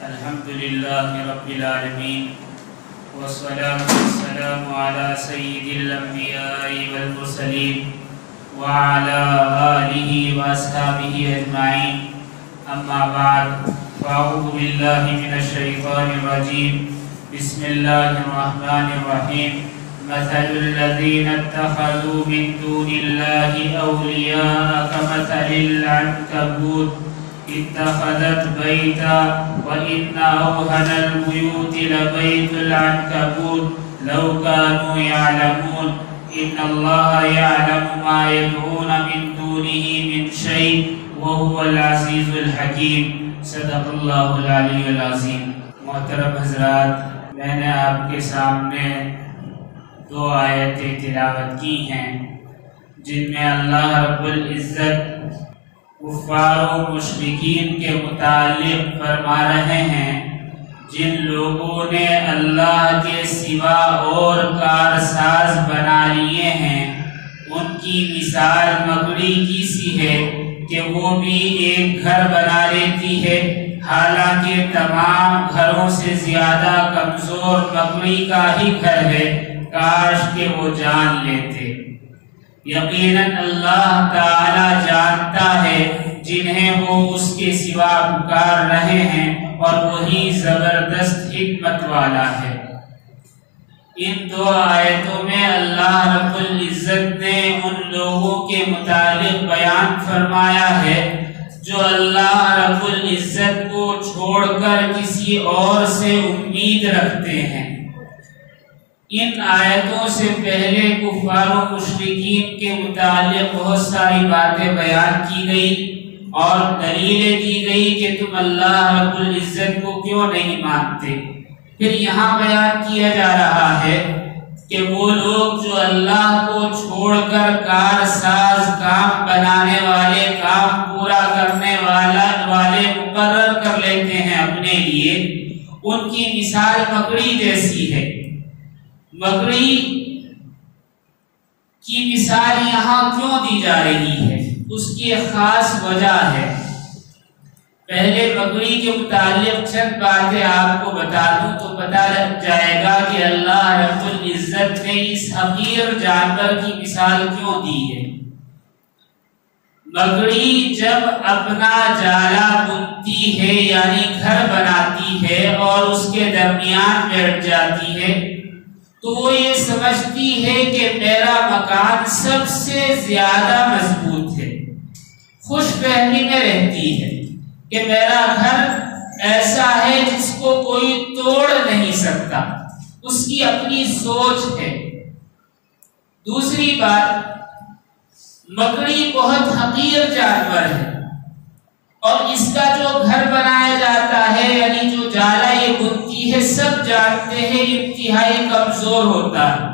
الحمد لله رب العالمين والصلاة والسلام على سيد الأنبياء والمرسلين وعلى آله وأصحابه أجمعين أما بعد فأعوذ بالله من الشيطان الرجيم بسم الله الرحمن الرحيم مثل الذين اتخذوا من دون الله أولياء كمثل العنكبوت اتخذت بيتا وإن أوهن البيوت لبيت العنكبوت لو كانوا يعلمون إن الله يعلم ما يدعون من دونه من شيء وهو العزيز الحكيم صدق اللہ العلی العظیم۔ محترم حضرات، میں نے آپ کے سامنے 2 آیتیں تلاوت کی ہیں جن میں اللہ رب العزت کفار و مشرکین کے متعلق فرما رہے ہیں جن لوگوں نے اللہ کے سوا اور کارساز بنا لیے ہیں ان کی مثال مکڑی کی سی ہے کہ وہ بھی ایک گھر بنا لیتی ہے، حالانکہ تمام گھروں سے زیادہ کمزور مکڑی کا ہی گھر ہے، کاش کہ وہ جان لیتے۔ یقیناً اللہ تعالی جانتا ہے جنہیں وہ اس کے سوا پکار رہے ہیں اور وہی زبردست حکمت والا ہے۔ ان 2 آیتوں میں اللہ رب العزت نے ان لوگوں کے متعلق بیان فرمایا ہے جو اللہ رب العزت کو چھوڑ کر کسی اور سے امید رکھتے ہیں۔ ان آیتوں سے پہلے کفار و مشرکین کے متعلق بہت ساری باتیں بیان کی گئی اور دلیلیں دی گئی کہ تم اللہ رب العزت کو کیوں نہیں مانتے۔ پھر یہاں بیان کیا جا رہا ہے کہ وہ لوگ جو اللہ کو چھوڑ کر کارساز کام بنانے والے، کام پورا کرنے والے مقرر کر لیتے ہیں اپنے لیے، ان کی مثال مکڑی جیسی ہے۔ مکڑی کی مثال یہاں کیوں دی جا رہی ہے؟ اس کی ایک خاص وجہ ہے۔ پہلے مکڑی کے متعلق چند باتیں آپ کو بتا دوں تو پتہ لگ جائے گا کہ اللہ رب العزت نے اس حقیر جانور کی مثال کیوں دی ہے۔ مکڑی جب اپنا جالا بنتی ہے یعنی گھر بناتی ہے اور اس کے درمیان بیٹھ جاتی ہے تو وہ یہ سمجھتی ہے کہ میرا مکان سب سے زیادہ مضبوط ہے، خوش فہمی میں رہتی ہے کہ میرا گھر ایسا ہے جس کو کوئی توڑ نہیں سکتا، اس کی اپنی سوچ ہے۔ دوسری بات، مکڑی بہت حقیر جانور ہے اور اس کا جو گھر بنایا جاتا ہے یعنی جو جالا یہ بنتی ہے، سب جانتے ہیں انتہائی کمزور ہوتا ہے،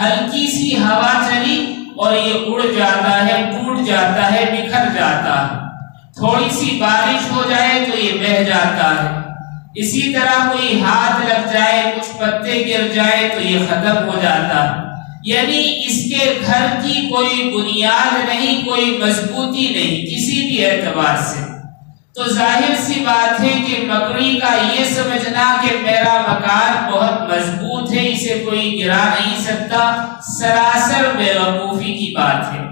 ہلکی سی ہوا چلی اور یہ اڑ جاتا ہے، ٹوٹ جاتا ہے، بکھر جاتا ہے، تھوڑی سی بارش ہو جائے تو یہ بہہ جاتا ہے، اسی طرح کوئی ہاتھ لگ جائے، کچھ پتے گر جائے تو یہ ختم ہو جاتا ہے، یعنی اس کے گھر کی کوئی بنیاد نہیں، کوئی مضبوطی نہیں کسی بھی اعتبار سے۔ تو ظاہر سی بات ہے کہ مکڑی کا یہ سمجھنا کہ میرا مکان بہت مضبوط ہے، اسے کوئی گرا نہیں سکتا، سراسر بے وقوفی کی بات ہے۔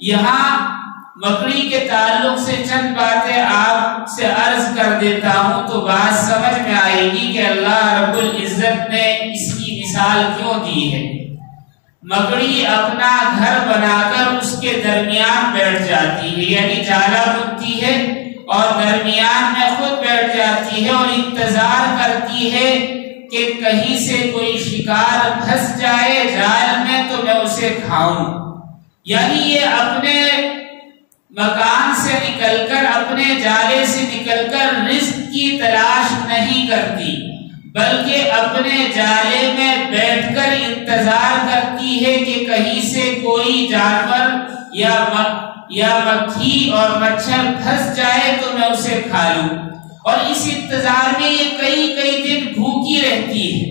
یہاں مکڑی کے تعلق سے چند باتیں آپ سے عرض کر دیتا ہوں تو بات سمجھ میں آئے گی کہ اللہ رب العزت نے اس کی مثال کیوں دی ہے۔ مکڑی اپنا گھر بنا کر اس کے درمیان بیٹھ جاتی ہے، یعنی جالا بنتی ہے اور درمیان میں خود بیٹھ جاتی ہے اور انتظار کرتی ہے کہ کہیں سے کوئی شکار پھنس جائے جال میں تو میں اسے کھاؤں، یعنی یہ اپنے مکان سے نکل کر، اپنے جالے سے نکل کر رزق کی تلاش نہیں کرتی بلکہ اپنے جالے میں بیٹھ کر انتظار کرتی ہے کہ کہیں سے کوئی جانور یا مکھی اور مچھر پھنس جائے تو میں اسے کھا لوں، اور اس انتظار میں یہ کئی دن بھوکی رہتی ہے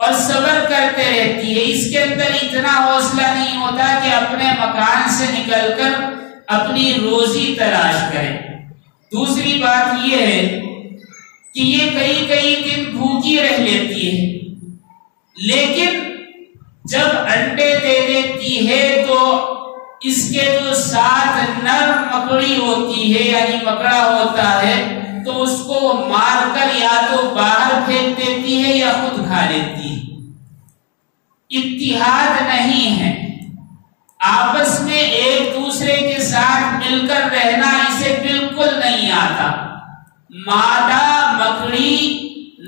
اور صبر کرتے رہتی ہے۔ اس کے اندر اتنا حوصلہ نہیں ہوتا کہ اپنے مکان سے نکل کر اپنی روزی تلاش کرے۔ دوسری بات یہ ہے کہ یہ کئی کئی دن بھوکی رہ لیتی ہے، لیکن جب انڈے دے دیتی ہے تو اس کے جو ساتھ نر مکڑی ہوتی ہے یعنی مکڑا ہوتا ہے تو اس کو مار کر یا تو باہر پھینک دیتی ہے یا خود کھا لیتی ہے۔ اتحاد نہیں ہے، آپس میں ایک دوسرے کے ساتھ مل کر رہنا اسے بالکل نہیں آتا۔ مادہ مکڑی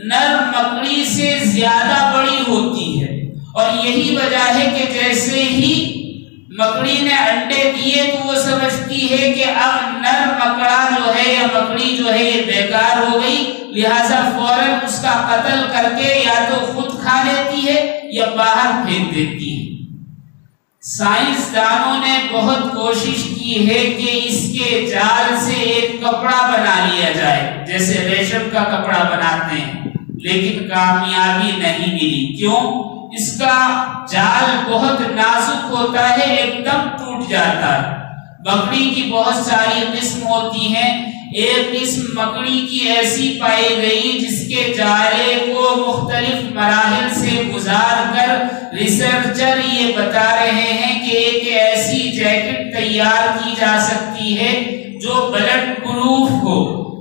نر مکڑی سے زیادہ بڑی ہوتی ہے، اور یہی وجہ ہے کہ جیسے ہی مکڑی نے انڈے دیے تو وہ سمجھتی ہے کہ اب نر مکڑا جو ہے یا مکڑی جو ہے یہ بیکار ہو گئی، لہذا فوراً اس کا قتل کر کے یا تو خود کھا لیتی ہے یا باہر پھینک دیتی ہے۔ سائنسدانوں نے بہت کوشش کی ہے کہ اس کے جال سے ایک کپڑا بنا لیا جائے جیسے ریشم کا کپڑا بناتے ہیں، لیکن کامیابی نہیں ملی۔ کیوں؟ اس کا جال بہت نازک ہوتا ہے، ایک دم ٹوٹ جاتا ہے۔ مکڑی کی بہت ساری قسم ہوتی ہیں، ایک قسم مکڑی کی ایسی پائی گئی جس کے جالے کو مختلف مراحل سے گزار کر ریسرچر یہ بتا رہے ہیں کہ ایک ایسی جیکٹ تیار کی جا سکتی ہے جو بلٹ پروف ہو،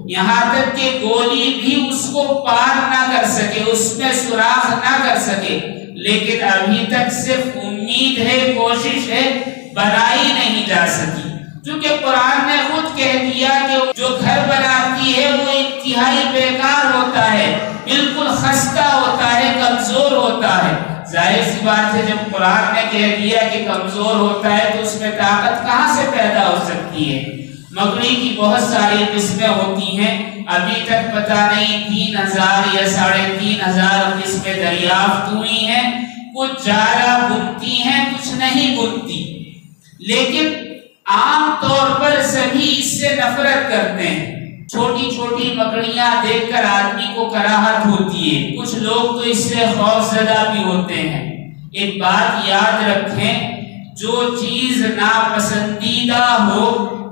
یہاں تک کہ گولی بھی اس کو پار نہ کر سکے، اس میں سوراخ نہ کر سکے، لیکن ابھی تک صرف امید ہے، کوشش ہے، بنائی نہیں جا سکی۔ کیونکہ قرآن نے خود کہہ دیا کہ جو گھر بناتی ہے وہ انتہائی بیکار ہوتا ہے، بالکل خستہ ہوتا ہے، کمزور ہوتا ہے۔ ظاہر سی بات ہے جب قرآن نے کہہ دیا کہ کمزور ہوتا ہے تو اس میں طاقت کہاں سے پیدا ہو سکتی ہے؟ مکڑی کی بہت ساری قسمیں ہوتی ہیں، ابھی تک پتہ نہیں 3000 یا 3500 قسمیں دریافت ہوئی ہیں۔ کچھ جالا بنتی ہیں، کچھ نہیں بنتی، لیکن عام طور پر سبھی اس سے نفرت کرتے ہیں۔ چھوٹی چھوٹی مکڑیاں دیکھ کر آدمی کو کراہت ہوتی ہے، کچھ لوگ تو اس سے خوف زدہ بھی ہوتے ہیں۔ ایک بات یاد رکھیں، جو چیز ناپسندیدہ ہو،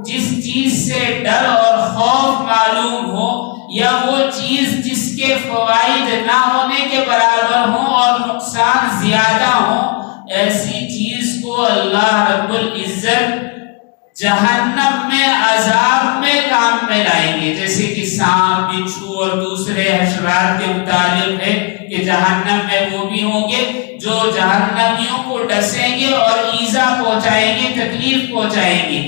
جس چیز سے ڈر اور خوف معلوم ہو، یا وہ چیز جس کے فوائد نہ ہونے کے برابر ہوں اور نقصان زیادہ ہوں، ایسی چیز کو اللہ رب العزت جہنم میں عذاب میں کام میں لائیں گے، جیسے کہ سانپ، بچھو اور دوسرے حشرات کے متعلق ہے کہ جہنم میں وہ بھی ہوں گے جو جہنمیوں کو ڈسیں گے اور ایذا پہنچائیں گے، تکلیف پہنچائیں گے۔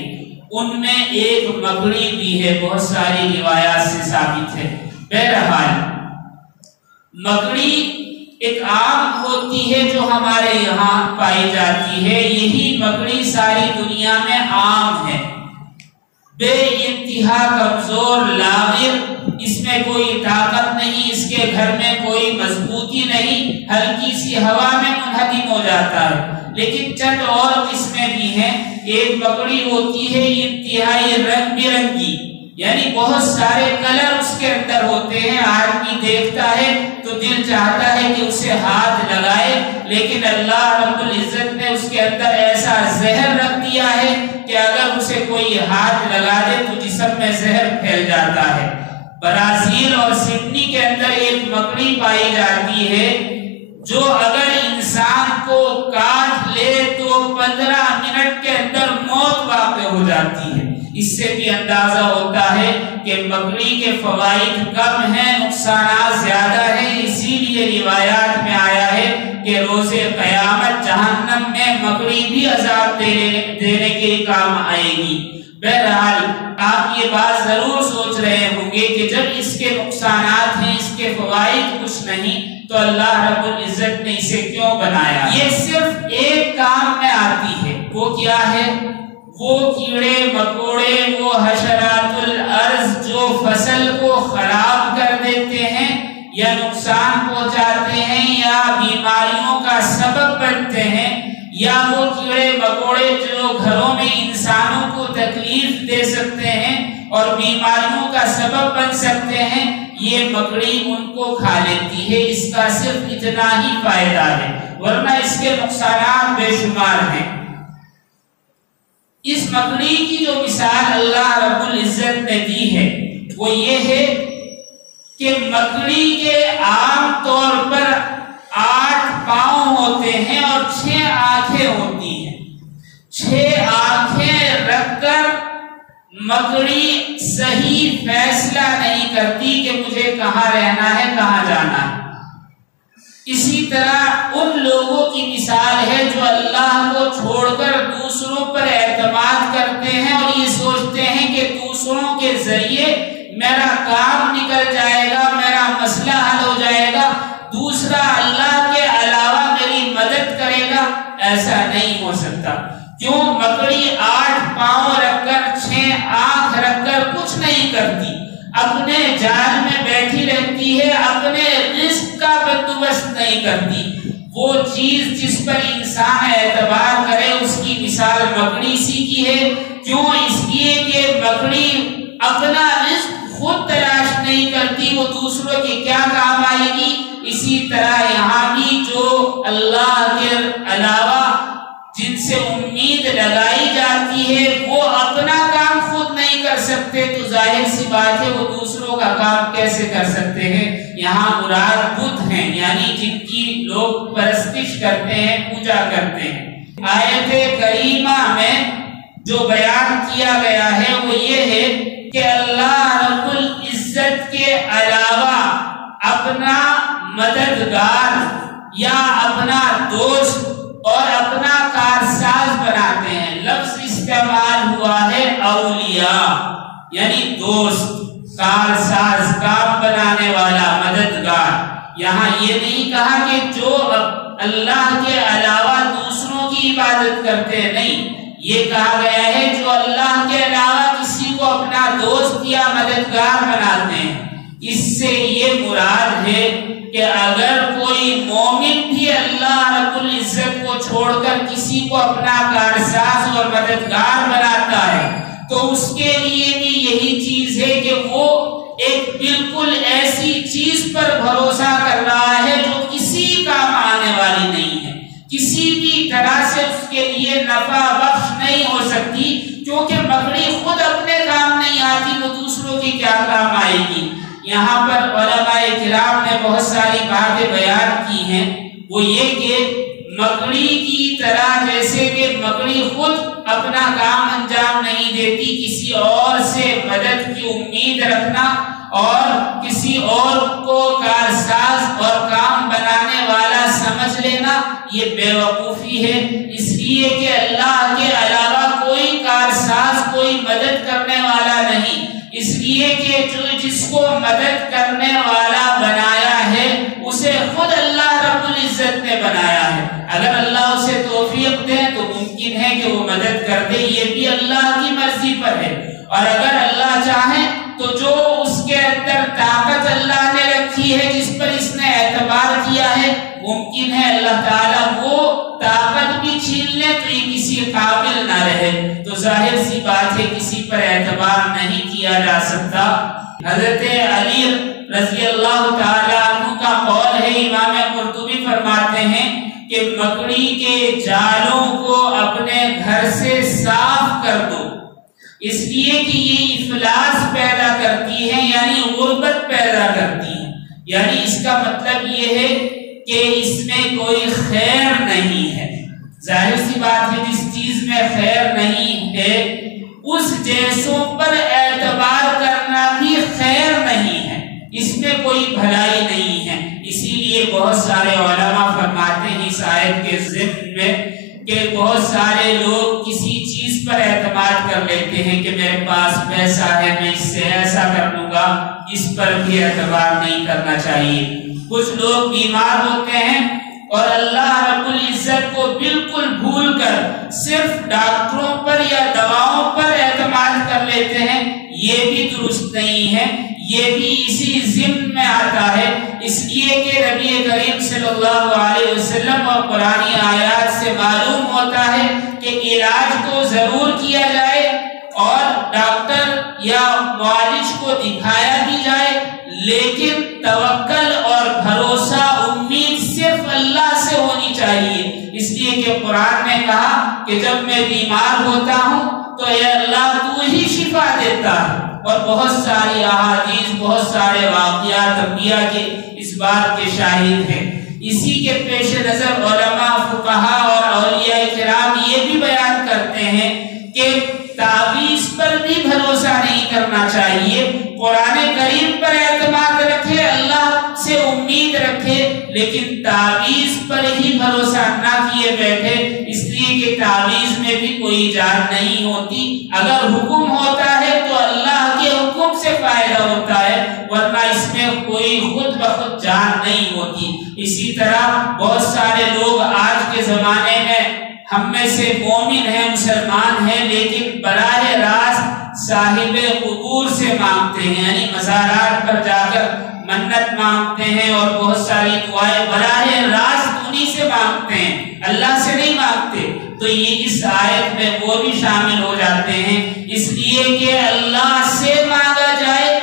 ان میں ایک مکڑی بھی ہے، بہت ساری روایات سے ثابت ہے۔ بہرحال مکڑی ایک عام ہوتی ہے جو ہمارے یہاں پائی جاتی ہے، یہی مکڑی ساری دنیا میں عام ہے، بے انتہا کمزور، لاغر، اس میں کوئی طاقت نہیں، اس کے گھر میں کوئی مضبوطی نہیں، ہلکی سی ہوا میں منہدم ہو جاتا ہے۔ لیکن چند اور قسمیں بھی ہیں۔ ایک مکڑی ہوتی ہے انتہائی رنگ برنگی، یعنی بہت سارے کلر اس کے اندر ہوتے ہیں، آدمی دیکھتا ہے تو دل چاہتا ہے کہ اسے ہاتھ لگائے، لیکن اللہ رب العزت نے اس کے اندر ایسا زہر رکھ دیا ہے کہ اگر اسے کوئی ہاتھ لگا دے تو جسم میں زہر پھیل جاتا ہے۔ برازیل اور سڈنی کے اندر ایک مکڑی پائی جاتی ہے جو اگر انسان کو کاٹ لے تو 15 منٹ کے اندر موت واقع ہو جاتی ہے۔ اس سے بھی اندازہ ہوتا ہے کہ مکڑی کے فوائد کم ہیں، نقصانات زیادہ ہیں، اسی لیے روایات میں آیا ہے کہ روز قیامت جہنم میں مکڑی بھی عذاب دینے کے کام آئے گی۔ بہرحال آپ یہ بات ضرور سوچ رہے ہوں گے کہ جب اس کے نقصانات ہیں، اس کے فوائد کچھ نہیں، تو اللہ رب العزت نے اسے کیوں بنایا؟ یہ صرف ایک کام میں آتی ہے، وہ کیا ہے؟ وہ کیڑے مکوڑے، وہ حشرات الارض جو فصل کو خراب کر دیتے ہیں یا نقصان پہنچاتے ہیں یا بیماریوں کا سبب بنتے ہیں، یا وہ کیڑے مکوڑے جو گھروں میں انسانوں کو تکلیف دے سکتے ہیں اور بیماریوں کا سبب بن سکتے ہیں، یہ مکڑی ان کو کھا لیتی ہے۔ اس کا صرف اتنا ہی فائدہ ہے، ورنہ اس کے نقصانات بے شمار ہیں۔ اس مکڑی کی جو مثال اللہ رب العزت نے دی ہے وہ یہ ہے کہ مکڑی کے عام طور پر 8 پاؤں ہوتے ہیں اور 6 آنکھیں ہوتی ہیں۔ 6 آنکھیں رکھ کر مکڑی صحیح فیصلہ نہیں کرتی کہ مجھے کہاں رہنا ہے کہاں جانا ہے۔ اسی طرح ان لوگوں کی مثال ہے جو اللہ کو چھوڑ کر دوسروں پر اعتماد کرتے ہیں اور یہ سوچتے ہیں کہ دوسروں کے ذریعے میرا کام نکل جائے گا، میرا مسئلہ حل ہو جائے گا، دوسرا اللہ کے علاوہ میری مدد کرے گا۔ ایسا نہیں ہو سکتا۔ کیوں؟ مکڑی 8 پاؤں رکھ کر 6 آنکھ رکھ کر کچھ نہیں کرتی، اپنے جال میں بیٹھی رہتی ہے، اپنے رزق کا بندوبست نہیں کرتی۔ وہ چیز جس پر انسان اعتبار کرے اس کی مثال مکڑی سی کی ہے۔ کیوں؟ اس لیے کہ مکڑی اپنا رزق خود تلاش نہیں کرتی، وہ دوسروں کے کیا کام آئے گی۔ اسی طرح یہاں بھی جو اللہ کے علاوہ جن سے امید لگائی جاتی ہے وہ اپنا کام خود نہیں کر سکتے، تو ظاہر سی بات ہے وہ دوسروں کا کام کیسے کر سکتے ہیں۔ یہاں مراد بت ہیں، یعنی جن کی لوگ پرستش کرتے ہیں، پوجا کرتے ہیں۔ آیت کریمہ میں جو بیان کیا گیا ہے وہ یہ ہے کہ اللہ رب العزت کے علاوہ اپنا مددگار یا اپنا دوست اور اپنا کارساز بناتے ہیں۔ لفظ استعمال ہوا ہے اولیاء، یعنی دوست، کارساز، کام بنانے والا، مددگار۔ یہاں یہ نہیں کہا کہ جو اللہ کے علاوہ دوسروں کی عبادت کرتے ہیں، نہیں، یہ کہا گیا ہے جو اللہ کے علاوہ کسی کو اپنا دوست یا مددگار بناتے ہیں۔ اس سے یہ مراد ہے کہ اگر کوئی مومن بھی اللہ رب العزت کو چھوڑ کر کسی کو اپنا کارساز اور مددگار بناتا ہے تو اس کے لیے بھی یہی چیز ہے کہ وہ ایک بالکل ایسی چیز پر بھروسہ کر رہا ہے جو کسی کام آنے والی نہیں ہے، کسی بھی طرح سے اس کے لیے نفع بخش نہیں ہو سکتی، کیونکہ مکڑی خود اپنے کام نہیں آتی، وہ دوسروں کی کیا کام آئے گی۔ یہاں پر علماء کرام نے بہت ساری باتیں بیان کی ہیں، وہ یہ کہ مکڑی کی طرح جیسے کہ مکڑی خود اپنا کام انجام نہیں دیتی، کسی اور سے مدد کی امید رکھنا اور کسی اور کو کارساز اور کام بنانے والا سمجھ لینا یہ بے وقوفی ہے۔ اس لیے کہ اللہ کے علاوہ کوئی کارساز، کوئی مدد کرنے والا نہیں، اس لیے کہ جو جس کو مدد کرنے والا بنایا ہے اسے خود اللہ رب العزت نے بنایا ہے۔ اگر اللہ اسے توفیق دے تو ممکن ہے کہ وہ مدد کر دے، یہ بھی اللہ کی مرضی پر ہے، اور اگر اللہ چاہے تو جو اس کے اندر طاقت اللہ نے رکھی ہے، جس پر اس نے اعتبار کیا ہے، ممکن ہے اللہ تعالیٰ وہ طاقت بھی چھین لے تو یہ کسی قابل نہ رہے، تو ظاہر سی بات ہے کسی پر اعتبار نہیں کیا جا سکتا۔ حضرت علی رضی اللہ تعالیٰ عنہ کا قول ہے، امام قرطبی فرماتے ہیں کہ مکڑی کے جالوں کو اپنے گھر سے صاف کر دو، اس لیے کہ یہ افلاس پیدا کرتی ہے، یعنی غربت پیدا کرتی ہے، یعنی اس کا مطلب یہ ہے کہ اس میں کوئی خیر نہیں ہے۔ ظاہر سی بات ہے جس چیز میں خیر نہیں ہے اس جیسوں پر اعتبار کرنا بھی خیر نہیں ہے، اس میں کوئی بھلائی نہیں ہے۔ اسی لیے بہت سارے علماء فرماتے ہیں اس آیت کے ضمن میں کہ بہت سارے لوگ کسی چیز پر اعتماد کر لیتے ہیں کہ میرے پاس پیسہ ہے، میں اس سے ایسا کر لوں گا، اس پر بھی اعتبار نہیں کرنا چاہیے۔ کچھ لوگ بیمار ہوتے ہیں اور اللہ رب العزت کو بالکل بھول کر صرف ڈاکٹروں پر یا دواؤں پر اعتماد کر لیتے ہیں، یہ بھی درست نہیں ہے، یہ بھی اسی ضمن میں آتا ہے۔ اس لیے کہ نبی کریم صلی اللہ علیہ وسلم اور قرآنی آیات سے معلوم ہوتا ہے کہ علاج تو ضرور کیا جائے اور ڈاکٹر یا معالج کو دکھایا بھی جائے، لیکن توکل اور بھروسہ امید صرف اللہ سے ہونی چاہیے۔ اس لیے کہ قرآن نے کہا کہ جب میں بیمار ہوتا ہوں تو اے اللہ تو ہی شفا دیتا ہے، اور بہت ساری احادیث، بہت سارے واقعات انبیاء کے اس بات کے شاہد ہیں۔ اسی کے پیش نظر علماء، فقہا اور اولیاء کرام یہ بھی بیان کرتے ہیں کہ تعویذ پر بھی بھروسہ نہیں کرنا چاہیے، قرآن کریم پر اعتماد رکھے، اللہ سے امید رکھے، لیکن تعویذ پر ہی بھروسہ نہ کیے بیٹھے، اس لیے کہ تعویذ میں بھی کوئی جان نہیں ہوتی۔ اگر حکم ہوتا ہے تو اللہ کے حکم سے فائدہ ہوتا ہے، ورنہ اس میں کوئی خود بخود جان نہیں ہوتی۔ اسی طرح بہت سارے لوگ آج کے زمانے میں ہم میں سے مومن ہیں، مسلمان ہیں، لیکن براہ راست صاحب قبور سے مانگتے ہیں، یعنی مزارات پر جا کر منت مانگتے ہیں اور بہت ساری دعائیں براہ راست انہی سے مانگتے ہیں، اللہ سے نہیں مانگتے۔ تو یہ اس آیت میں وہ بھی شامل ہو جاتے ہیں، اس لیے کہ اللہ سے مانگا جائے،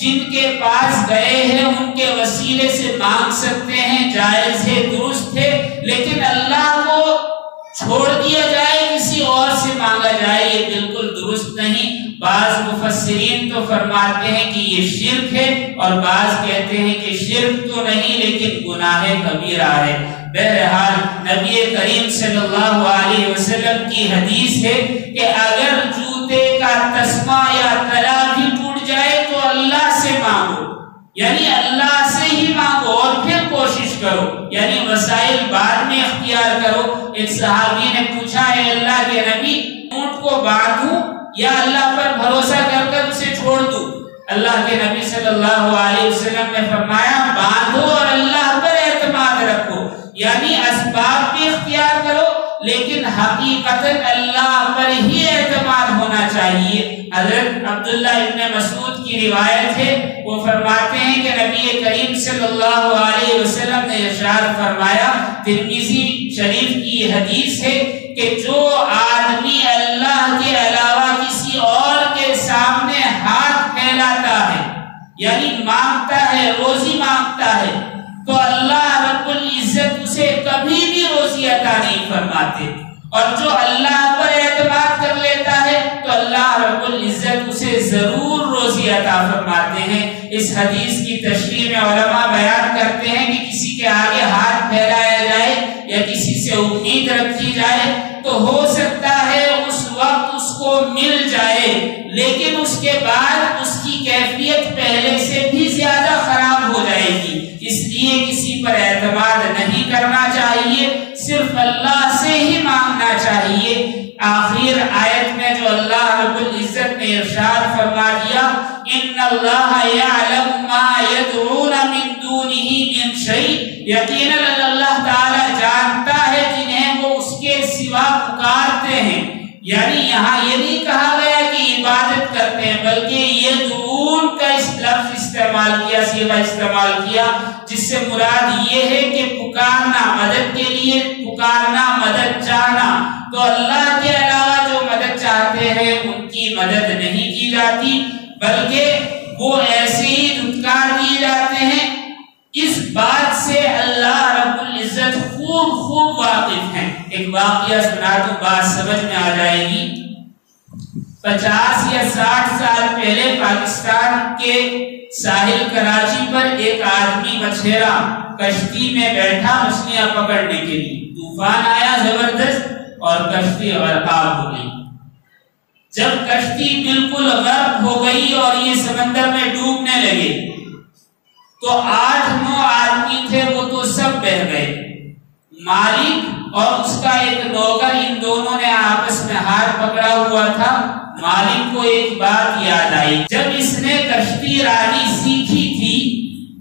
جن کے پاس گئے ہیں ان کے وسیلے سے مانگ سکتے ہیں، جائز ہے، درست ہے، لیکن اللہ کو چھوڑ دیا جائے، کسی اور سے مانگا جائے، یہ بالکل درست نہیں۔ بعض مفسرین تو فرماتے ہیں کہ یہ شرک ہے، اور بعض کہتے ہیں کہ شرک تو نہیں لیکن گناہ کبیرہ ہے۔ بہرحال نبی کریم صلی اللہ علیہ وسلم کی حدیث ہے کہ اگر جوتے کا تسمہ یا تلا بھی ٹوٹ جائے تو اللہ سے مانگو، یعنی اللہ سے ہی مانگو، اور پھر کوشش کرو، یعنی وسائل بعد میں اختیار کرو۔ ایک صحابی نے پوچھا، اے اللہ کے نبی، اونٹ کو باندھوں یا اللہ پر بھروسہ کر کر اسے چھوڑ دوں؟ اللہ کے نبی صلی اللہ علیہ وسلم نے فرمایا، باندھو اور اللہ پر اعتماد رکھو، یعنی اسباب بھی اختیار کرو، لیکن حقیقتاً اللہ پر ہی اعتماد ہونا چاہیے۔ حضرت عبداللہ ابن مسعود کی روایت ہے، وہ فرماتے ہیں کہ نبی کریم صلی اللہ علیہ وسلم نے ارشاد فرمایا، ترمذی شریف کی حدیث ہے کہ جو آدمی اللہ کے علاوہ کسی اور کے سامنے ہاتھ پھیلاتا ہے، یعنی مانگتا ہے، روزی مانگتا ہے، تو اللہ رب العزت اسے کبھی بھی روزی عطا نہیں فرماتے، اور جو اللہ پر اعتماد کر لیتا ہے تو اللہ رب العزت اسے ضرور روزی عطا فرماتے ہیں۔ اس حدیث کی تشریح میں علماء بیان کرتے ہیں کہ کسی کے آگے ہاتھ پھیلایا جائے یا کسی سے امید رکھی جائے تو ہو سکتا ہے اس وقت اس کو مل جائے، لیکن اس کے بعد اس کی کیفیت پہلے سے بھی زیادہ خراب ہو جائے گی۔ اس لیے کسی پر اعتماد نہیں کرنا چاہیے، صرف اللہ سے ہی مانگنا چاہیے۔ آخر آیت میں جو اللہ رب العزت نے ارشاد فرما دیا، ان اللہ یعلم ما یدعون من دونہ من شیء، یقینا اللہ تعالی جانتا ہے جنہیں وہ اس کے سوا پکارتے ہیں، یعنی یہاں یہ نہیں کہا گیا کہ عبادت کرتے ہیں، بلکہ یہ دعون کا اس لفظ استعمال کیا، صیغہ استعمال کیا، جس سے مراد یہ ہے کہ پکارنا، مدد کے لیے پکارنا، مدد چاہنا۔ تو اللہ کے علاوہ جو مدد چاہتے ہیں ان کی مدد نہیں کی جاتی، بلکہ وہ ایسے ہی دھتکار دیے جاتے ہیں۔ اس بات سے اللہ رب العزت خوب واقف ہیں۔ ایک واقعہ سنا تو بات سمجھ میں آ جائے گی۔ 50 یا 60 سال پہلے پاکستان کے ساحل کراچی پر ایک آدمی مچھیرا کشتی میں بیٹھا مچھلیاں پکڑنے کے لیے، طوفان آیا زبردست اور کشتی غرقاب ہو گئی۔ جب کشتی بالکل غرق ہو گئی اور یہ سمندر میں ڈوبنے لگے تو 8-9 آدمی تھے، وہ تو سب بہہ گئے۔ مالک اور اس کا ایک نوکر، ان دونوں نے آپس میں ہاتھ پکڑا ہوا تھا۔ مالک کو ایک بات یاد آئی، جب اس نے کشتی رانی سیکھی تھی،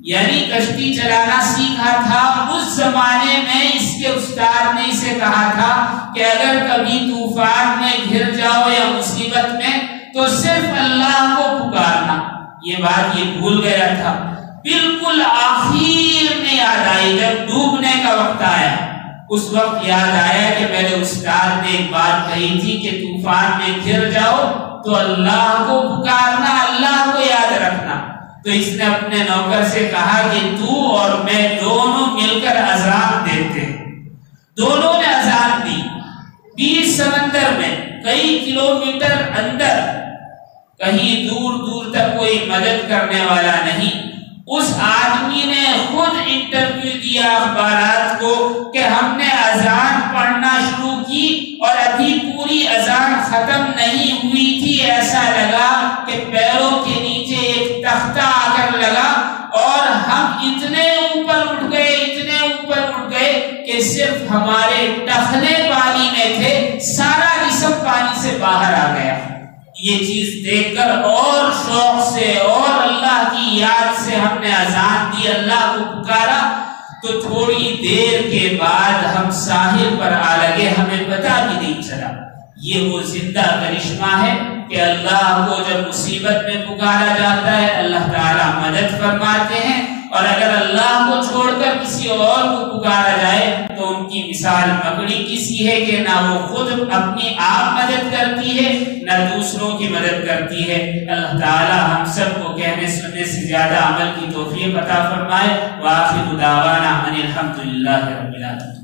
یعنی کشتی چلانا سیکھا تھا، اس زمانے میں اس کے استاد نے اسے کہا تھا کہ اگر کبھی طوفان میں گھر جاؤ یا مصیبت میں تو صرف اللہ کو پکارنا۔ یہ بات یہ بھول گیا تھا، بالکل آخر میں یاد آئی جب ڈوبنے کا وقت آیا، اس وقت یاد آیا کہ میرے استاد نے ایک بات کہی تھی کہ طوفان میں گھر جاؤ تو اللہ کو پکارنا، اللہ کو یاد رکھنا۔ تو اس نے اپنے نوکر سے کہا کہ تو اور میں دونوں مل کر اذان دیتے ہیں۔ دونوں نے اذان دی، بیچ سمندر میں کئی کلومیٹر اندر کہیں دور دور تک کوئی مدد کرنے والا نہیں۔ اس آدمی نے خود انٹرویو دیا اخبارات کو کہ ہم نے اذان پڑھنا شروع کی اور ابھی پوری اذان ختم نہیں ہوئی تھی، ایسا لگا کہ پیروں کے نیچے ایک تختہ آ کر لگا اور ہم اتنے اوپر اٹھ گئے کہ صرف ہمارے ٹخنے پانی میں تھے، سارا جسم پانی سے باہر آ گیا۔ یہ چیز دیکھ کر اور شوق سے اور اللہ کی یاد سے ہم نے اذان دی، اللہ کو پکارا، تو تھوڑی دیر کے بعد ہم ساحل پر آ لگے، ہمیں پتہ بھی نہیں چلا۔ یہ وہ زندہ کرشمہ ہے کہ اللہ کو جب مصیبت میں پکارا جاتا ہے اللہ تعالیٰ مدد فرماتے ہیں، اور اگر اللہ کو چھوڑ کر کسی اور کو پکارا جائے تو ان کی مثال مکڑی کی سی ہے کہ نہ وہ خود اپنی آپ مدد کرتی ہے نہ دوسروں کی مدد کرتی ہے۔ اللہ تعالیٰ ہم سب کو کہنے سننے سے زیادہ عمل کی توفیق عطا فرمائے۔ وآخر دعوانا ان الحمد للہ رب العالمین۔